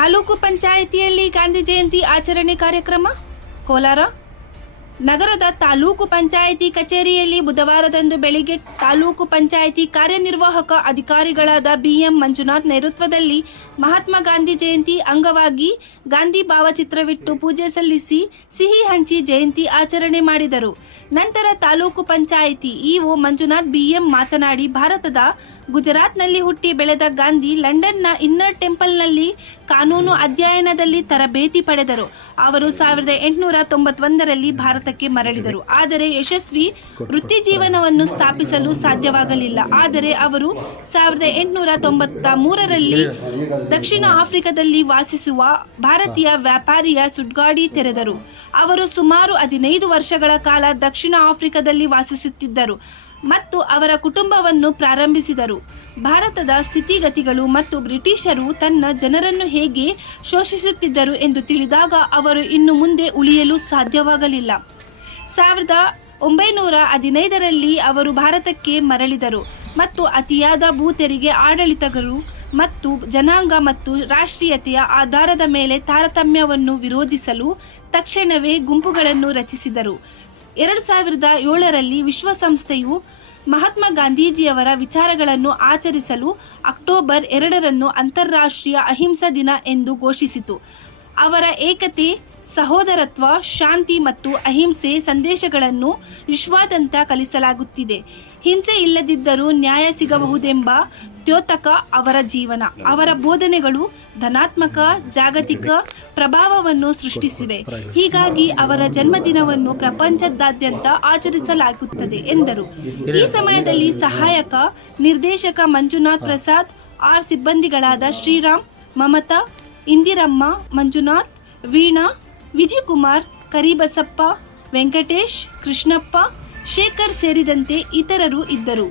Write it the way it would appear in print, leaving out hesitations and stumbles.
ತಾಲೂಕು ಪಂಚಾಯಿತಿಯಲ್ಲಿ ಗಾಂಧಿ ಜಯಂತಿ ಆಚರಣೆ ಕಾರ್ಯಕ್ರಮ. ಕೋಲಾರ ನಗರದ ತಾಲೂಕು ಪಂಚಾಯಿತಿ ಕಚೇರಿಯಲ್ಲಿ ಬುಧವಾರದಂದು ಬೆಳಿಗ್ಗೆ ತಾಲೂಕು ಪಂಚಾಯಿತಿ ಕಾರ್ಯನಿರ್ವಾಹಕ ಅಧಿಕಾರಿಗಳಾದ BM ಮಂಜುನಾಥ್ ನೇತೃತ್ವದಲ್ಲಿ ಮಹಾತ್ಮ ಗಾಂಧಿ ಜಯಂತಿ ಅಂಗವಾಗಿ ಗಾಂಧಿ ಭಾವಚಿತ್ರವಿಟ್ಟು ಪೂಜೆ ಸಲ್ಲಿಸಿ ಸಿಹಿ ಹಂಚಿ ಜಯಂತಿ ಆಚರಣೆ ಮಾಡಿದರು. ನಂತರ ತಾಲೂಕು ಪಂಚಾಯಿತಿ ಇಒ ಮಂಜುನಾಥ್ BM ಮಾತನಾಡಿ, ಭಾರತದ ಗುಜರಾತ್ನಲ್ಲಿ ಹುಟ್ಟಿ ಬೆಳೆದ ಗಾಂಧಿ ಲಂಡನ್ನ ಇನ್ನರ್ ಟೆಂಪಲ್ನಲ್ಲಿ ಕಾನೂನು ಅಧ್ಯಯನದಲ್ಲಿ ತರಬೇತಿ ಪಡೆದರು. ಅವರು 1891ರಲ್ಲಿ ಭಾರತಕ್ಕೆ ಮರಳಿದರು. ಆದರೆ ಯಶಸ್ವಿ ವೃತ್ತಿ ಜೀವನವನ್ನು ಸ್ಥಾಪಿಸಲು ಸಾಧ್ಯವಾಗಲಿಲ್ಲ. ಆದರೆ ಅವರು 1893ರಲ್ಲಿ ದಕ್ಷಿಣ ಆಫ್ರಿಕಾದಲ್ಲಿ ವಾಸಿಸುವ ಭಾರತೀಯ ವ್ಯಾಪಾರಿಯ ಸುಡ್ಗಾಡಿ ತೆರೆದರು. ಅವರು ಸುಮಾರು 15 ವರ್ಷಗಳ ಕಾಲ ದಕ್ಷಿಣ ಆಫ್ರಿಕಾದಲ್ಲಿ ವಾಸಿಸುತ್ತಿದ್ದರು ಮತ್ತು ಅವರ ಕುಟುಂಬವನ್ನು ಪ್ರಾರಂಭಿಸಿದರು. ಭಾರತದ ಸ್ಥಿತಿಗತಿಗಳು ಮತ್ತು ಬ್ರಿಟಿಷರು ತನ್ನ ಜನರನ್ನು ಹೇಗೆ ಶೋಷಿಸುತ್ತಿದ್ದರು ಎಂದು ತಿಳಿದಾಗ ಅವರು ಇನ್ನು ಮುಂದೆ ಉಳಿಯಲು ಸಾಧ್ಯವಾಗಲಿಲ್ಲ. 1915ರಲ್ಲಿ ಅವರು ಭಾರತಕ್ಕೆ ಮರಳಿದರು ಮತ್ತು ಅತಿಯಾದ ಭೂ ತೆರಿಗೆ ಆಡಳಿತಗಳು ಮತ್ತು ಜನಾಂಗ ಮತ್ತು ರಾಷ್ಟ್ರೀಯತೆಯ ಆಧಾರದ ಮೇಲೆ ತಾರತಮ್ಯವನ್ನು ವಿರೋಧಿಸಲು ತಕ್ಷಣವೇ ಗುಂಪುಗಳನ್ನು ರಚಿಸಿದರು. 2007ರಲ್ಲಿ ವಿಶ್ವಸಂಸ್ಥೆಯು ಮಹಾತ್ಮ ಗಾಂಧೀಜಿಯವರ ವಿಚಾರಗಳನ್ನು ಆಚರಿಸಲು ಅಕ್ಟೋಬರ್ 2ರಂದು ಅಂತಾರಾಷ್ಟ್ರೀಯ ಅಹಿಂಸಾ ದಿನ ಎಂದು ಘೋಷಿಸಿತು. ಅವರ ಏಕತೆ, ಸಹೋದರತ್ವ, ಶಾಂತಿ ಮತ್ತು ಅಹಿಂಸೆ ಸಂದೇಶಗಳನ್ನು ವಿಶ್ವಾದ್ಯಂತ ಕಲಿಸಲಾಗುತ್ತಿದೆ. ಹಿಂಸೆ ಇಲ್ಲದಿದ್ದರೂ ನ್ಯಾಯ ಸಿಗಬಹುದೆಂಬ ದ್ಯೋತಕ ಅವರ ಜೀವನ. ಅವರ ಬೋಧನೆಗಳು ಧನಾತ್ಮಕ ಜಾಗತಿಕ ಪ್ರಭಾವವನ್ನು ಸೃಷ್ಟಿಸಿವೆ. ಹೀಗಾಗಿ ಅವರ ಜನ್ಮದಿನವನ್ನು ಪ್ರಪಂಚದಾದ್ಯಂತ ಆಚರಿಸಲಾಗುತ್ತದೆ ಎಂದರು. ಈ ಸಮಯದಲ್ಲಿ ಸಹಾಯಕ ನಿರ್ದೇಶಕ ಮಂಜುನಾಥ್ ಪ್ರಸಾದ್, ಆರ್ ಸಿಬ್ಬಂದಿಗಳಾದ ಶ್ರೀರಾಮ್, ಮಮತಾ, ಇಂದಿರಮ್ಮ, ಮಂಜುನಾಥ್, ವೀಣಾ, ವಿಜಯಕುಮಾರ್, ಕರಿಬಸಪ್ಪ, ವೆಂಕಟೇಶ್, ಕೃಷ್ಣಪ್ಪ, ಶೇಖರ್ ಸೇರಿದಂತೆ ಇತರರು ಇದ್ದರು.